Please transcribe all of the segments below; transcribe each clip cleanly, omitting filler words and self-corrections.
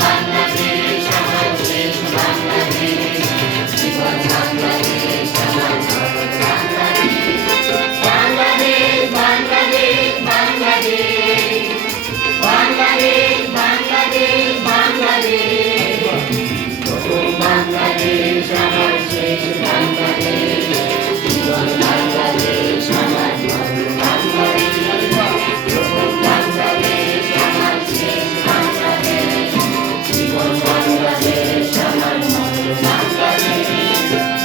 বাংলাদেশ আমার শেষ বাংলাদেশ, জীবন বাংলাদেশ আমার মরণ বাংলাদেশ। বাংলাদেশ বাংলাদেশ বাংলাদেশ, বাংলাদেশ বাংলাদেশ বাংলাদেশ, প্রথম বাংলাদেশ আমার শেষ বাংলাদেশ, জীবন বাংলাদেশ আমার মরণ বাংলাদেশ। প্রথম বাংলাদেশ আমার শেষ বাংলাদেশ, জীবন বাংলাদেশ আমার মরণ বাংলাদেশ।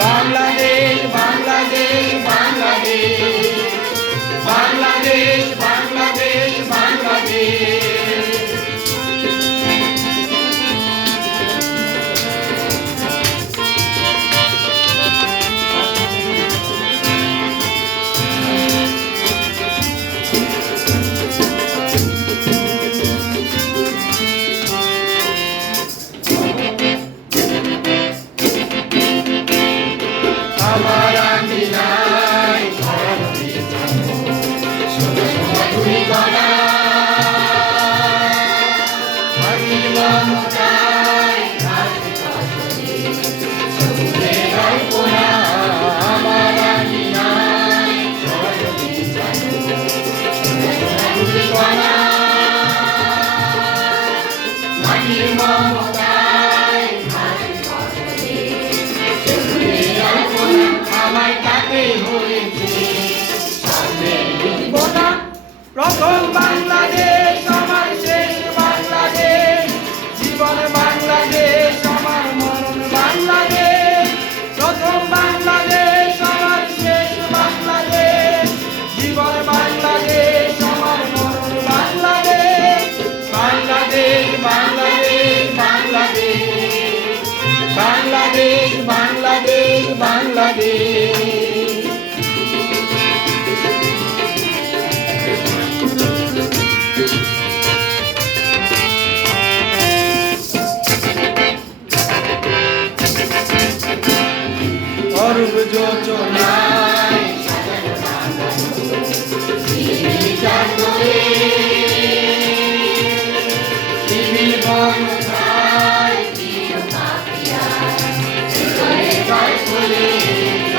বাংলাদেশ বাংলাদেশ বাংলাদেশ, বাংলাদেশ বাংলাদেশ বাংলাদেশ। আমার আঙ্গিনায় ধরণী জন্ম, সোনা সোনা তুমি গড়া, মাটির মমতায় ঘাসে ফসলে সবুজের অল্পনা। আমার আঙ্গিনায় ধরণী জন্ম, সোনা সোনা তুমি গড়া, মাটির মমতায় ঘাসে ফসলে সবুজের অল্পনা। আমায় তাতে হয়েছে সামনের জীবনা। প্রথম বাংলাদেশ আমার শেষ বাংলাদেশ, জীবন বাংলাদেশ আমার মরণ বাংলাদেশ। প্রথম বাংলাদেশ আমার শেষ বাংলাদেশ, জীবন বাংলাদেশ আমার মরণ বাংলাদেশ। বাংলাদেশ বাংলাদেশ বাংলাদেশ, বাংলাদেশ বাংলাদেশ বাংলাদেশ। অরূপ যোচনায় সাজানো বাংলা, ঝিলিমিলি চাঁদরে, নিবিড় বনছায় প্রিয় পাখিরা হৃদয়ে জয় করে।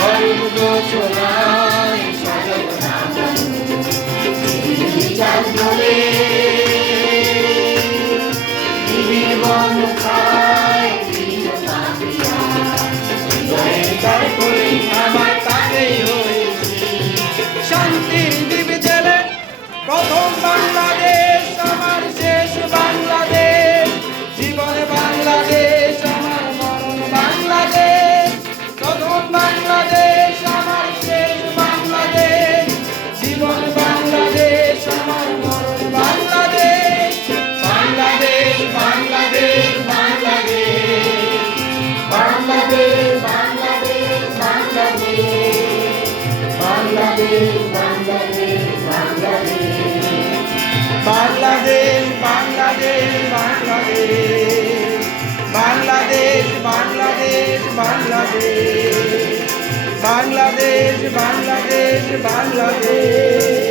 অরূপ যোচনায় সাজানো বাংলা, ঝিলিমিলি চাঁদরে, নিবিড় বনছায় প্রিয় পাখিরা হৃদয়ে জয় করে। আমার তাতেই হয়েছে শান্তির দ্বীপ জেলে। প্রথম বাংলাদেশ আমার শেষ বাংলাদেশ, জীবন বাংলাদেশ আমার মরণ বাংলাদেশ। প্রথম বাংলাদেশ আমার শেষ বাংলাদেশ, জীবন বাংলাদেশ আমার মরণ বাংলাদেশ। বাংলাদেশ বাংলাদেশ বাংলাদেশ, বাংলাদেশ বাংলাদেশ বাংলাদেশ, বাংলাদেশ বাংলাদেশ বাংলাদেশ, বাংলাদেশ বাংলাদেশ বাংলাদেশ, বাংলাদেশ বাংলাদেশ বাংলাদেশ, বাংলাদেশ বাংলাদেশ বাংলাদেশ।